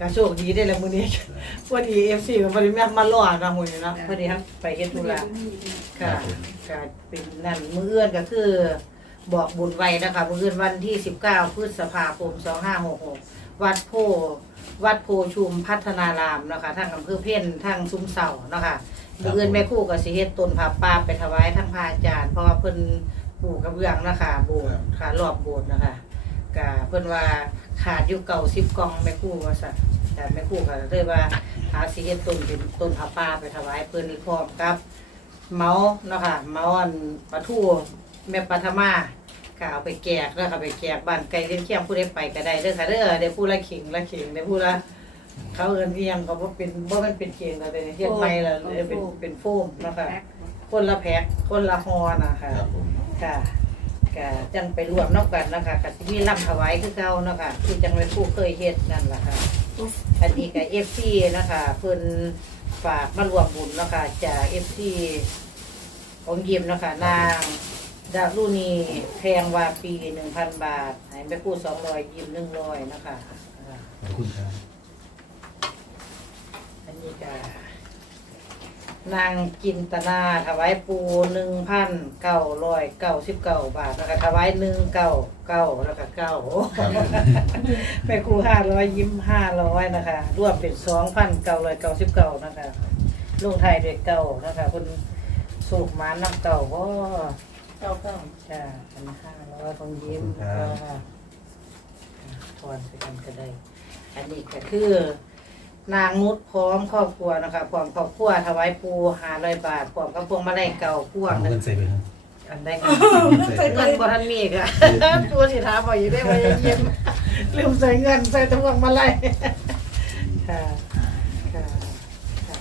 ก็โชคดีได้แล้วมื้อนี้พอดี FC ก็บ่ได้แม่นมารอนะมื้อนี้เนาะพอดีครับไปเฮ็ดธุระค่ะก็เป็นนั่นมื้อเอื้อนก็คือ บอกบุญไว้นะคะมื้อเอื้อนวันที่ 19พฤษภาคม2566วัดโพวัดโพชุมพัฒนารามนะคะทางอำเภอเพ่นทางซุ้มเสานะคะมื้อเอื้อนแม่ครู่ก็สิเฮ็ดต้นผาป่าไปถวายทางพระอาจารย์เพราะว่าเพิ่นปลูกกระเบื้องนะคะโบสถ์ค่ะรอบโบสถ์นะคะก็เพิ่นว่าขาดอยู่เก่า10กล่องแม่ครู่ว่าซั่น แต่แม่ครู่ก็เลยว่าหาสิเฮ็ดต้นเป็นต้นผาป่าไปถวายเพิ่นพร้อมกับ เมาเนาะค่ะเมาอันปลาทูแม่ปลาธมาก็เอาไปแกกแล้วค่ะไปแกกบ้านไก่เลี้ยงเคียงผู้ใดไปก็ได้เด้อค่ะเด้อได้ผู้ละเข่งละเข่งได้ผู้ละเขาเอิ้นเอียงก็บ่เป็นบ่แมันเป็นเข่งแล้วเป็นเฮ็ดใหม่แล้วเออเป็นเป็นโฟมเนาะค่ะคนละแพ็คคนละฮอนะคะครับผมค่ะก็จังไปรวมนอกกันนะคะก็สิมีลำถวายคือเก่าเนาะค่ะคือจังเป็นผู้เคยเฮ็ดนั่นล่ะค่ะ อันนี้ก็ FC นะคะเพิ่นฝากมารวมบุญเนาะคะจาก FC ของยิมเนาะคะนางดารุณีแพงวาปีหนึ่งพันบาทให้แม่กู้สองร้อยยิมหนึ่งร้อยนะคะอ่าขอบคุณครับ อันนี้ก็ นางกินตนาถวายปูหนึ่งพันเก้าร้อยเก้าสิบเก้าบาทแล้วก็ถวายหนึ่งเก้าเก้าแล้วก็เก้าครับผมแม่ครูห้าร้อยยิ้มห้าร้อยนะคะ รวมเป็นสองพันเก้าร้อยเก้าสิบเก้านะคะลงไทายด้วยเก้านะคะคุณสูบหมาน้ำเก่าก็เก้าเก้าจ้าอันห้าร้อยของยิ้มก็ทอนไปกันก็ได้ อันนี้ก็คือ นางนุชพร้อมครอบครัวนะคะพร้อมครอบครัวถวายปูหาร้อยบาทพร้อมกับพวงมาลัยเก่าพวงเอานะเงินใส่ไปครับอันได้เงินเงินบ่ทันมีค่ะตัวสิถามบ่อยู่ได้บ่ยังยิ้มลืมใส่เงินใส่แตะวงมาไล่ค่ะค่ะค่ะ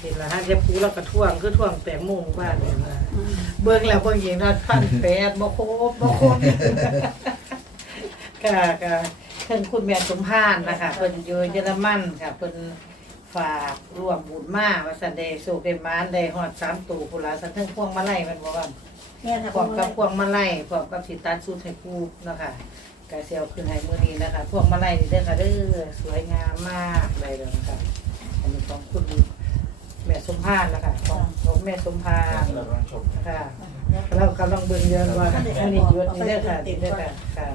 เห็นแล้วฮะจะปูแล้วก็ท่วงคือท่วงแตงโมงบ้านเนี่ยนะเบิ่งแล้วเบิ่งอีกนะพันแปดบ่ครบบ่ครบค่ะค่ะ เพิ่นคุณแม่สมพานนะคะเพิ่นอยู่เยอรมันค่ะเพิ่นฝากร่วมบุญมาว่าสันเดย์สุขเดมานได้ฮอด3ตู่พุ่นล่ะสันเทิงพวงมาลัยแมันบ่ว่าเนี่ยค่ะพร้อมกับพวงมาลัยพร้อมกับสิตัดสูตรให้กูเนาะคะกาเซียวขึ้นให้มื้อนี้นะคะพวงมาลัยนี่เด้อค่ะเด้อสวยงามมากเลยเด้อนะคะอันนี้ของคุณแม่สมพานนะคะของของแม่สมพานค่ะเรากำลังเบิ่งเยอะว่าอันนี้ยศนี่เด้อค่ะนี่เด้อค่ะค่ะ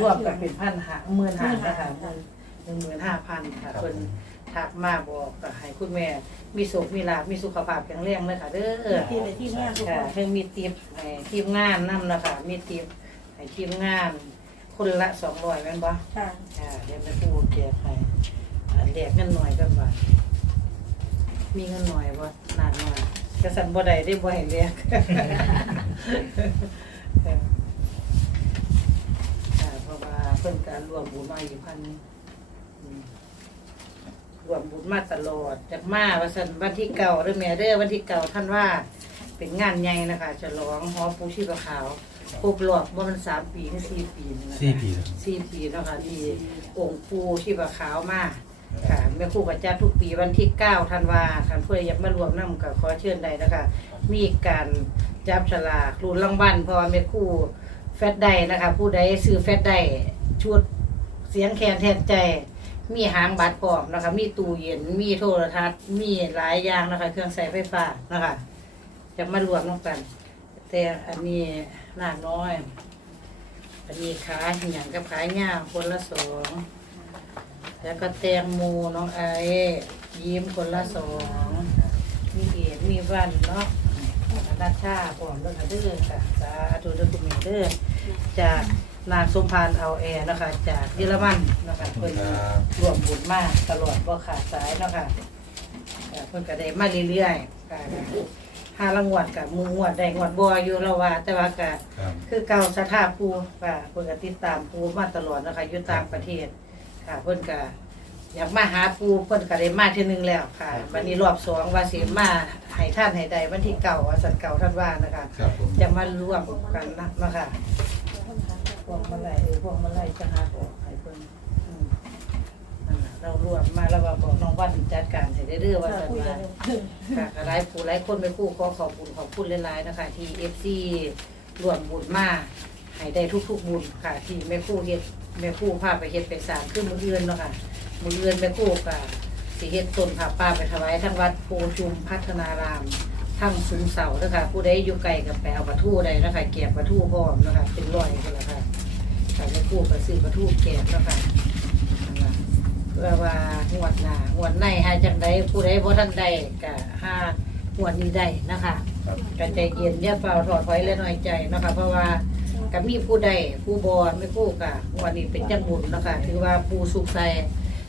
รวมกันเป็นพันหาหมื่นหานะคะหนึ่งหมื่นห้าพันค่ะเพิ่นทักมาบอกก็ให้คุณแม่ มีสุขมีลาภมีสุขภาพแข็งแรงเลยค่ะเด้อที่ในที่งานทุกคค่ะนให้มีติปให้ทีมงานนำนะคะมีติปให้ทีมงาน คนละสองร้อยแม่นบ่ค่ะค่ะเดี๋ยวแม่พูดแจกให้อ่าเรียกเงินหน่อยกันบ่มีเงินหน่อยบ่นานหน่อยกระสันบ่ได้ได้บ่ให้เรียก ค่ะเพราะว่า เพิ่นการรวมบุญมาอยู่พันอืมรวมบุญมาตลอดจากมาว่าซั่นวันที่เก่าเด้อแม่เด้อวันที่เก่าท่านว่า เป็นงานใหญ่นะคะฉลองหอปูชีพขาวครบรอบว่ามันสามปีหรือสี่ปีนี่นะคะ สี่ปีแล้ว สี่ปีแล้วค่ะที่องค์ปูชีพขาวมาค่ะแม่ครูกับจ้าทุกปีวันที่เก้าธันวาท่านเพื่ออยากมารวมน้ำกับขอเชิญใดนะคะมีการจับฉลากรุ่นรางวัลเพราะว่าแม่ครูแฟดได้นะคะ ผู้ใดซื้อแฟดได้ ชุดเสียงแคนแทนใจ มีหางบัตรพร้อมนะคะ มีตู้เย็น มีโทรทัศน์ มีหลายอย่างนะคะ เครื่องใช้ไฟฟ้านะคะ จะมารวมน้องกัน แต่อันนี้หน้าน้อย อันนี้ขายอย่างกับขายหญ้าคนละสอง แล้วก็แตงโมน้องไอยิ้มคนละสอง มีเอ็ดมีวันเนาะราชาพร้อมแล้วค่ะเด้อค่ะสาธุเด้อคุณแม่เด้อจาก นางสมพานเอาแอร์นะคะจากเยอรมันนะคะเพิ่นรวมบุญมากตลอดบ่ขาดสายเนาะค่ะค่ะเพิ่นก็ได้มาเรื่อยๆค่ะห้ารางวัลกับมืองวดได้งวดบัวอยู่แล้วว่า แต่ว่าก็ครับคือเก่าสถาภูค่ะเพิ่นก็ติดตามปูมาตลอดนะคะอยู่ต่างประเทศค่ะเพิ่นก็อยากมาหาปูเพิ่นก็ได้มาเที่อนึงแล้วค่ะวันนี้รอบสองว่าสิมาให้ท่านให้ใดวันที่เก่าวันสันเก่าท่านว่านะคะ ครับผมจะมาร่วมกันนะนะคะ พวงมาลัยเออพวงมาลัยจะหาบอกให้เพิ่นอืมนั่นน่ะเรารวมมาแล้วว่าบอกน้องวันจัดการให้ได้เด้อว่าสันคุยว่ากันค่ะก็หลายผู้หลายคนไปคู่ขอขอบคุณขอบคุณหลายๆนะคะ ที่เอฟซีรวมบุญมาให้ได้ทุกๆบุญค่ะ ที่แม่ครู่เฮ็ดแม่ครู่พาไปเฮ็ดไปสร้างคือมื้ออื่นเนาะค่ะมื้ออื่นแม่ครู่ก็สิเฮ็ดต้นผ้าป่าไปถวายทั้งวัดโพชุมพัฒนาราม ทั้งสุนเสาเด้อค่ะ ผู้ใดอยู่ไกลก็ไปเอาปลาทูได้เนาะคะเก็บปลาทูพร้อมเนาะคะเป็นร้อยพุ่นล่ะค่ะค่ะแม่ครู่ก็ซื้อปลาทูแก็บเนาะค่ะนั่นล่ะเพื่อว่างวดหน้างวดในหาจังไดผู้ใดบ่ทันได้ก็หางวดนี้ได้นะคะครับกันใจเย็นอย่าเฝ้าถอดถอยและน้อยใจเนาะคะ เพราะว่ากับมีผู้ใดผู้บอไม่คู่กะวันนี้เป็นจังบุญเนาะคะถือว่าผู้สุขใจ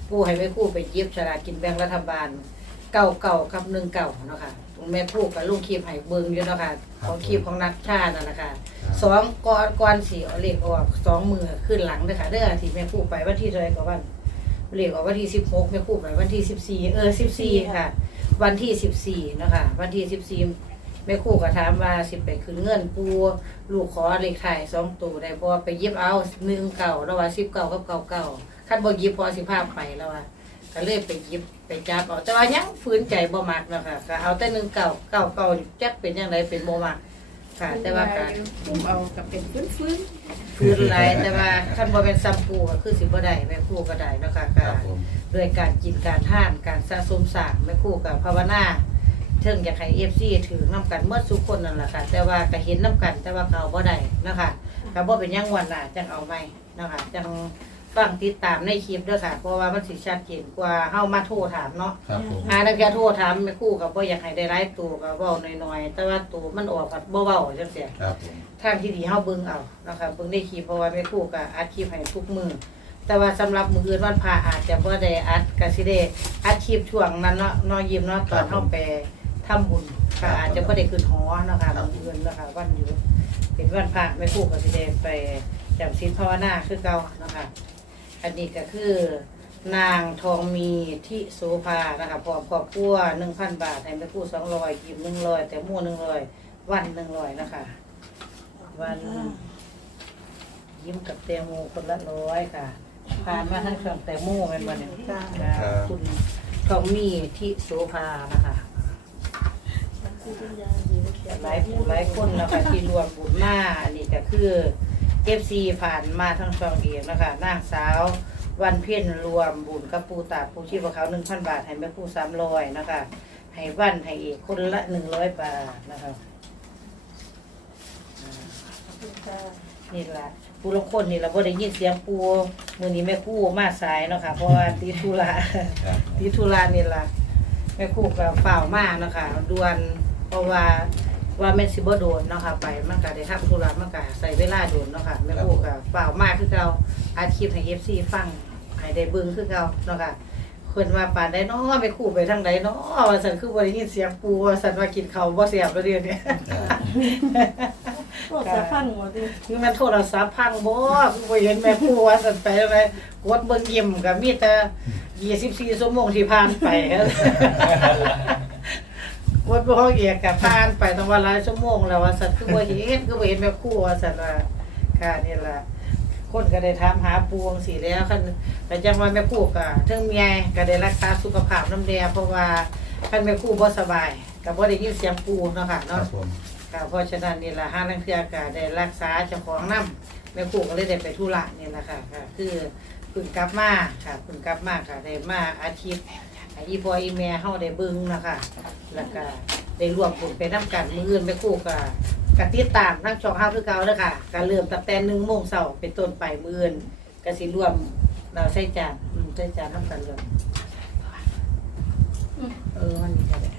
ผู้ให้ไม่คู่ไปเย็บฉลากกินแบ่งรัฐบาล เก่าเก่ากับหนึ่งเก่าเนาะค่ะตรงแม่คู่กับลูกคีบให้เบิ่งอยู่เนาะค่ะของคีบของนักชาตินั่นแหละค่ะสองก้อนก้อนสีเอาเลขออกสองมือขึ้นหลังเด้อค่ะเด้อที่แม่คู่ไปวันที่เท่าไหรก็วันเลขออกวันที่สิบหกแม่คู่ไปวันที่สิบสี่เออสิบสี่ค่ะ วันที่สิบสี่เนาะค่ะวันที่สิบสี่แม่ครู่ก็ถามว่าสิไปคืนเงินปูลูกขอเลขถ่ายสองตัวได้บ่ไปหยิบเอาหนึ่งเก่าแล้วว่าสิบเก่ากับเก่าเก่าคันบ่หยิบพอสิพาไปแล้วว่าก็เลยไปหยิบ ไปจับเอาแต่ว่ายังฝืนใจบ่มักเนาะค่ะก็เอาแต่หนึ่งเก่าเก่าเก่าจักเป็นยังไงเป็นบ่มักค่ะ แต่ว่าก็คุ้มเอากับเป็นฟื้นฟื้นฝืนหลายแต่ว่าคันบ่เป็นซ้ำปูก็คือสิบ่ได้แม่ครู่ก็ได้เนาะค่ะคก็รับผมด้วยการกินการท่านการสะสมสร้างแม่ครู่กับภาวนาเทิงอยากให้เอฟซีถือน้ำกันเมื่อทุกคนนั่นแหละค่ะ แต่ว่าก็เห็นน้ำกันแต่ว่าเขาบ่ได้นะคะก็บ่เป็นหยังวันน่ะจังเอาไหมนะคะจัง ฟังติดตามในคลิปด้วยค่ะ เพราะว่ามันสิชัดเจนกว่าเฮามาโทรถามเนาะครับผมหานักแค่โทรถามแม่ครู่ก็บ่อยากให้ได้ร้ายตัวก็เว้าน้อยๆ แต่ว่าตัวมันออกก็บ่เว้าจังซี่ครับผมทางที่ดีเฮาเบิ่งเอานะคะเบิ่งได้คลิปเพราะว่าแม่ครูก็อัดคลิปให้ทุกมือแต่ว่าสำหรับมื้ออื่นวันพระอาจจะบ่ได้อัดก็สิได้อัดคลิปช่วงนั้นเนาะเนอยิ้มเนาะตอนเฮาไปทำบุญก็อาจจะบ่ได้ขึ้นหอเนาะค่ะมื้ออื่นเนาะค่ะวันหยุดเป็นวันพระแม่ครูก็สิได้ไปจำศีลภาวนาคือเก่าเนาะค่ะ อันนี้ก็คือนางทองมีทิโสภานะคะพร้อมครอบครัว1,000บาทให้แม่ครู200กิม100แต่หมู่100วัน100นะคะ วันยิ้มกับแตงโมคนละร้อยค่ะ ผ่านมาทั้งเครื่องแตงโมเป็นวันนี้ค่ะคุณทองมีทิโสภานะคะหลายผู้หลายคนนะคะที่รวมบุญมาอันนี้ก็คือ เอฟซีผ่านมาทั้งสองเองนะคะนางสาววันเพ็ญรวมบุญกับปูตาปูชีพเขาหนึ่งพันบาท ให้แม่ปูสามร้อยนะคะ ให้วันให้อีกคนละหนึ่งร้อยบาทนะคะนี่ล่ะปูละคนนี่เราบ่ได้ยินเสียงปูมื้อนี้แม่ครู่มาสายเนาะค่ะเพราะว่าติดธุระครับติดธุระนี่ล่ะแม่ครู่ก็ฝ่าวมาเนาะค่ะด่วนเพราะว่า ว่าแม่นสิบ่โดนเนาะค่ะไปมันก็ได้ทำธุระมันก็ใส่เวลาโดนเนาะค่ะแม่ครู่ก็ฝ่าวมาคือเก่าอาคลิปให้ FC ฟังให้ได้เบิ่งคือเก่าเนาะค่ะเพิ่นว่าปานใดเนาะแม่ครู่ไปทางใดเนาะว่าซั่นคือบ่ได้ยินเสียงปูว่าซั่นว่ากินข้าวบ่แซ่บแล้วเดี๋ยวนี้โอ้สะพังหมดเลยคือมันโทรศัพท์พังบ่คือบ่เห็นแม่ผู้ว่าสั่นไปแล้วไงกดเบิ่งยิ้มก็มีแต่24ชั่วโมงที่ผ่านไปครับ กดบ่ห้องเอกก็ผ่านไปตั้งว่าหลายชั่วโมงแล้วว่าสั่นคือบ่เห็นคือบ่เห็นแม่ครูว่าสั่นว่าค่ะนี่ล่ะคนก็ได้ถามหาปูจังซี่แล้วคันแต่จังว่าแม่ครูก็เทิงเมียก็ได้รักษาสุขภาพนำแดเพราะว่าคันแม่ครูบ่สบายก็บ่ได้ยินเสียงปูเนาะค่ะครัเนาะบผม ค่ะเพราะฉะนั้นนี่แหละห้านักเที่ยวก็ได้รักษาเจ้าของน้ำแม่ครูก็เลยได้ไปธุระนี่แหละค่ะค่ะคือเพึ่งกลับมาค่ะเพึ่งกลับมาค่ะได้มาอาทิตย์ อีพออีแม่เฮาได้เบิ่งนะคะแล้วก็ได้รวมผลไปนํกันมื้ออื่นแม่ครูก็ก็ติดตามทั้งช่องเฮาคือเก่าเด้อค่ะก็เริ่มตั้งแต่1โมงเช้าเป็นต้นไปมื้ออื่นก็สิรวมเราใช้จานอืมใช้จานนํกันเลยเออมันนี่ก็ได้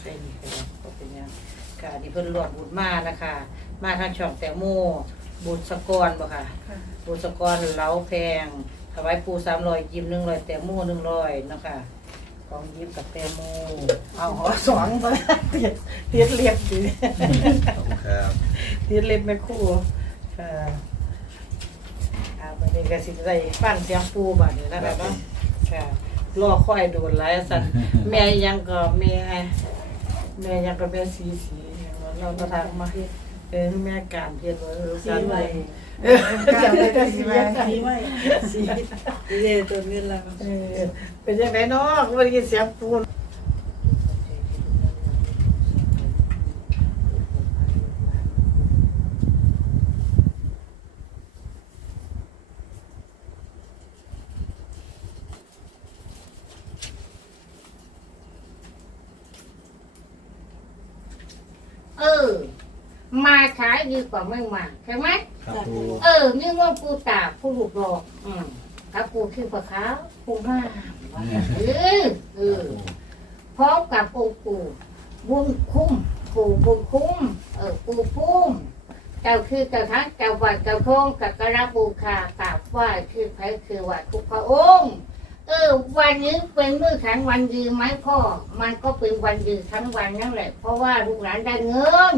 ใส่นี่ก็ได้ก็เป็นหยังค่ะอันนี่เพิ่นรวมบุญมานะคะ มาทางช่องแตงโมบุญสกรบ่ค่ะ บุญสกรเหลาแพง ถวายปูสามร้อยยิ้มหนึ่งร้อยแตงโมหนึ่งร้อยเนาะคะของยิ้มกับแตงโมเอาหอสองไปเตียดเตียดเล็บดิขอบคุณครับเตียดเล็บแม่ครู่ค่ะเอาไปนี่ก็สิได้ฟังเสียงปูบัดนี้นะคะเนาะค่ะรอค่อยโดนหลายสันแม่ยังก็แม่แม่ยังก็แม่สีสีเราก็ทางมาเเออแม่การเพียรเลยสีไว้เออการเลยก็สีไว้สีไว้สีเรตัวเงินแล้วเออเป็นยังไงเนาะก็ไม่ได้ยินเสียงปูน มาขายดีกว่าไม่มาใช่ไหมครับปูเออนี่ว่าปูตาผู้ลูกหลอกอืมถ้าปูคือปลาขาวปูห้าเออเออพร้อมกับองค์ปู่บุญคุ้มปู่บุญคุ้มเออปู่พุ่มเจ้าคือเจ้าทั้งเจ้าวัดเจ้าทงกับกระบูคากราบไหว้คือไผคือวัดทุกพระองค์เออวันนี้เป็นมื้อขันวันดีไหมพ่อ มันก็เป็นวันดีทั้งวันนั่นแหละ เพราะว่าลูกหลานได้เงิน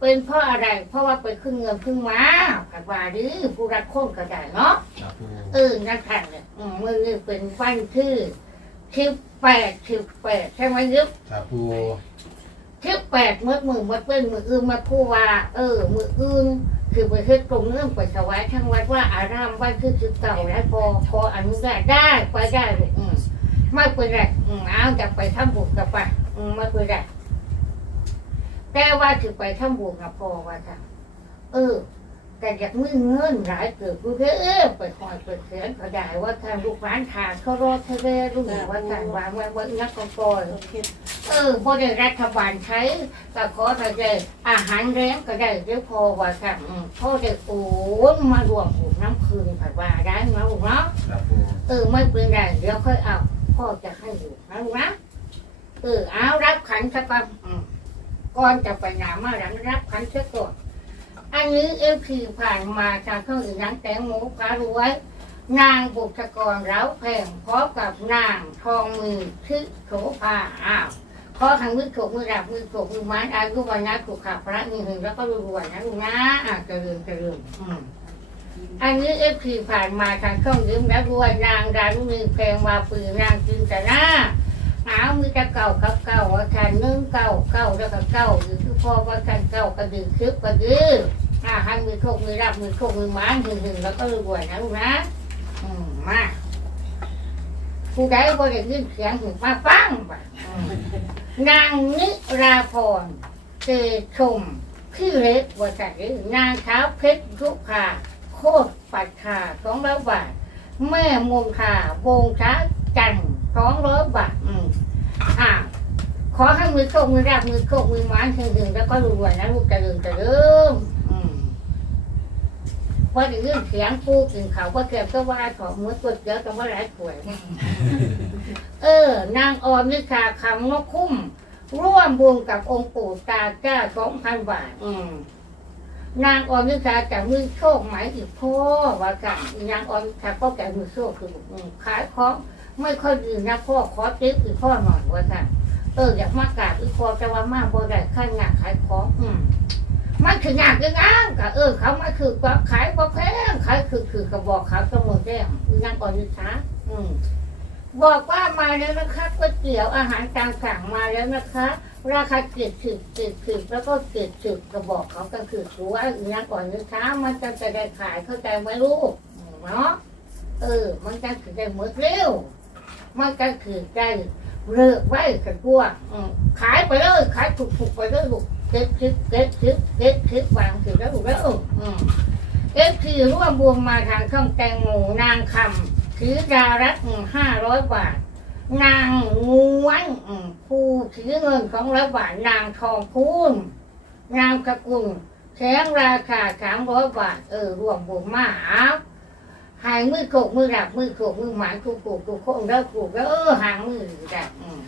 เป็นเพราะอะไร เพราะว่าไปขึ้นเงินขึ้นมาผัดว่าหรือผู้รักคนก็ได้เนาะครับปูเออนั่นแหละเนี่ยอืมมือนี้เป็นวันที่สิบแปดสิบแปดใช่ไหมยึบครับปูสิบแปดเมื่อมือมาเป็นมืออื่นมาพูดว่า เออ มืออื่นคือไปเฮ็ดตรงเรื่องไปถวายทั้งวัดว่าอารามวันคือสิบเก่าแล้วพอพออนุญาตได้ไปได้เลยอืมไม่เป็นไรอืมเอาจะไปทำบุญกับไปอืมไม่เป็นไร แต่ว่าถือไปทำบุญกับพอว่าค่ะเออ แต่อยากมีเงินหลายเกิดกูเด้อไปคอยไปเขียนก็ได้ว่าทางลูกร้านขาดเขารอเทเลลูกว่าทางวางไว้ไว้นักกกอยโอเคเออพอได้รัฐบาลใช้ก็ขอไปเลยอาหารแรงก็ได้เดี๋ยวพอว่าค่ะอืมพ่อได้โอนมารวมหุน้ำคืนผัดว่าได้นะลูกเนาะครับปูเออไม่เป็นไรเดี๋ยวค่อยเอาพ่อจะให้อยู่นะลูกนะเออเอารับขันสักก่อนอืม ก่อนจะไปหนามาหลังรับขันเสียก่อนอันนี้เอฟพีผ่านมาทางเครื่องอื่นนังแตงโมพารวย นางบุตรกรเร้าแพงพร้อมกับนางทองมือทึกโขภาอ้าวขอทางมือโขกมือดับมือโขกมือไม้อายุวันนะถูกขับพระนี่หึงแล้วก็รวยนะลูกนะอะเจริญเจริญอืมอันนี้เอฟพีผ่านมาทางช่องยืมแล้วรวยนางดารุณีแพงมาปืนนางจินตนา หามือจะเก่ากับเก่าว่าคันนึ่งเก่าเก่าแล้วก็เก่าหรือคือพ่อว่าคันเก่ากระดือคึกกระดืออ่าให้มือโคกมือรับมือโคมือหมานหึงหึงแล้วก็รวยนะลูกนะอืมมาผู้ใดบ่ได้ยินเสียงถึงมาฟังบ่นางนิราพรเตชมขี้เล็กว่าจัดนางเท้าเพชรทุกขาโคตรปัดขาสองร้อยบาทแม่มุมขาวงช้าจัน สองร้อยบาทอืมอ่าขอให้มือโคกมือรับมือโคกมือหมานถึงๆแล้วก็รวยๆนะลูกจะเริ่มจะเริ่มอืมว่าจะเรื่องเสียงปูกินเขาวว่าเก็บก็ว่าของมือกดเยอะกันว่าหลายขวยเออ นางออมนิชาคำนกคุ้ม ร่วมบุญกับองค์ปู่ตาเจ้าสองพันบาท อืมนางออมนิชาจะมือโชคไหมอีกพ่อว่ากันนางออมนิชาก็แก่มือโชคคืออืมขายของ ไม่ค่อยดีนะพ่อขอติ๊บอีกพ่อหน่อยว่ากันเอออยากมากราบอีกพ่อจะว่ามากบ่ได้ขั้นงานขายของอืมมันคืองานยังงานก็เออ เขามาคือว่าขายบ่แพงขายคือคือกระบอกเขากระมือแก้มนางออมนิชาอืมบอกว่ามาแล้วนะคะก๋วยเตี๋ยวอาหารตามสั่งมาแล้วนะคะ ราคาเจ็ดสิบเจ็ดสิบแล้วก็เจ็ดสิบกระบอกเขาก็คือถือว่าอย่างก่อนนะคะมันจะจะได้ขายเข้าใจไหมลูกเนาะเออ มันจะถือได้หมดเร็ว มันจะถือได้เลิกไว้กันกอืมขายไปเลยขายถูกๆไปเลยลูกเก็บคลิปเก็บคลิปเก็บคลิปวางถือแล้วลูกแล้วอืมเอฟซีร่วมบวมมาทางช่องแตงโมนางคำถือดารักห้าร้อยบาท นางง้วนผู้ถือเงินของร้อยบาทนางทองพูนนามสกุลแสงราคาสามร้อยบาท เออ รวมบวกมาอา หายมือโขกมือดับมือโขกมือหมายถูกถูกถูกโค้งแล้วถูกแล้วเออหางมือดับอืม